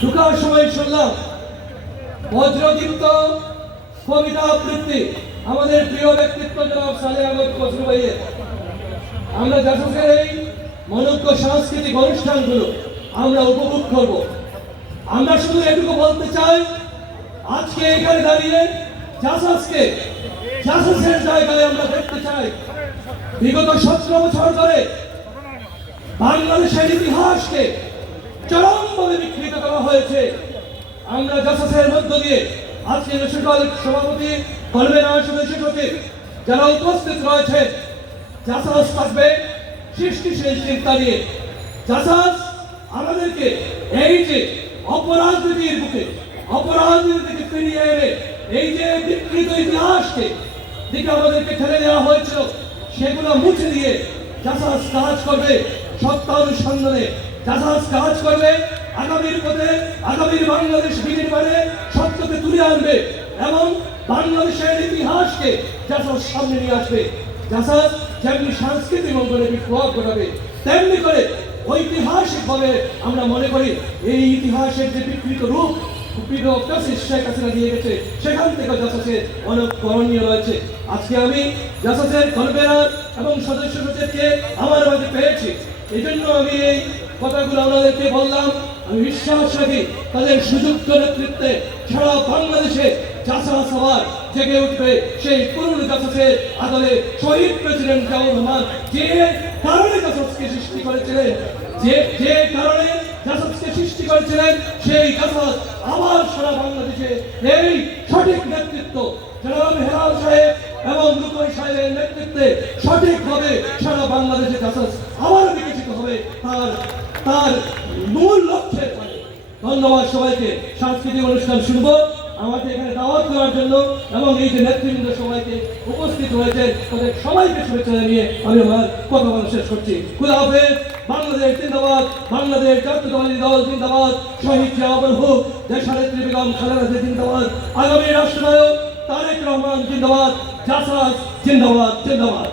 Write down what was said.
ঢুকার সময় শুনলাম বজ্রদীপ্ত কবিতা আবৃত্তি আমাদের প্রিয় ব্যক্তিত্ব জনাব সালেহ আহমদ খসরু ভাইয়ের। আমরা জাসাসের এই মনোজ্ঞ সাংস্কৃতিক অনুষ্ঠানগুলো আমরা উপভোগ করব। আমরা শুধু এটুকু বলতে চাই, আজকে এখানে দাঁড়িয়ে জাসাসের জায়গায় আমরা দেখতে চাই বিগত 17 বছর ধরে বাংলাদেশের ইতিহাসকে চরমভাবে বিকৃত করা হয়েছে। আমরা জাসাসের মধ্য দিয়ে আজকে সকল সভাপতি কনভেনর সদস্য সচিব যারা উপস্থিত রয়েছে, জাসাস থাকবে সৃষ্টিশীল চিন্তা নিয়ে। জাসাস আমাদেরকে এই যে অপরাজনীতির বুকে অপরাজনীতিকে ফিরিয়ে এনে এই যে বিকৃত ইতিহাসকে দিকে আমাদেরকে ঠেলে দেওয়া হয়েছিল সেগুলো মুছে দিয়ে জাসাস কাজ করবে সত্য অনুসন্ধানে। জাসাস কাজ করবে আগামীর পথে, আগামীর বাংলাদেশ বিনির্মাণে সত্যকে তুলে আনবে এবং বাংলাদেশের ইতিহাসকে জাসাস সামনে নিয়ে আসবে। জাসাস যেমনি সাংস্কৃতিক অঙ্গনে বিপ্লব ঘটাবে, তেমনি করে ঐতিহাসিকভাবে আমরা মনে করি এই ইতিহাসের যে বিকৃত রূপ শেখ হাসিনা দিয়ে গেছে, সেখান থেকে জাসাসের অনেক করণীয় রয়েছে। আজকে আমি জাসাসের কনভেনর এবং সদস্য সচিবকে আমার মাঝে পেয়েছি, এই জন্য আমি এই কথাগুলো আপনাদেরকে বললাম। আমি বিশ্বাস রাখি তাদের সুযোগ্য নেতৃত্বে সারা বাংলাদেশে জাসাস আবার জেগে উঠবে। সেই পুরনো জাসাসের আদলে শহীদ প্রেসিডেন্ট জিয়াউর রহমান যে কারণে জাসাসকে সৃষ্টি করেছিলেন, যে কারণে জাসাসকে সৃষ্টি করেছিলেন, সেই জাসাস আবার সারা বাংলাদেশে এই সঠিক নেতৃত্ব জনাব হেলাল সাহেব এবং লুকোই সাহেবের নেতৃত্বে সঠিকভাবে সারা বাংলাদেশে জাসাস আবার বিকশিত হবে তার মূল লক্ষ্যের পরে। ধন্যবাদ সবাইকে। সাংস্কৃতিক অনুষ্ঠান শুনবো আমাকে এখানে দাওয়াত দেওয়ার জন্য এবং এই যে নেতৃবৃন্দ সবাইকে উপস্থিত হয়েছে তাদের সবাইকে শুভেচ্ছা জানিয়ে আমি আমার কথা বলা শেষ করছি। খুদা হাফেজ। বাংলাদেশ জিন্দাবাদ, বাংলাদেশ জাতীয়তাবাদী দল জিন্দাবাদ, শহীদ জিয়াউর হোক, দেশনেত্রী বেগম খালেদা জিয়া জিন্দাবাদ, আগামী রাষ্ট্রনায়ক তারেক রহমান জিন্দাবাদ, জাসাস জিন্দাবাদ জিন্দাবাদ।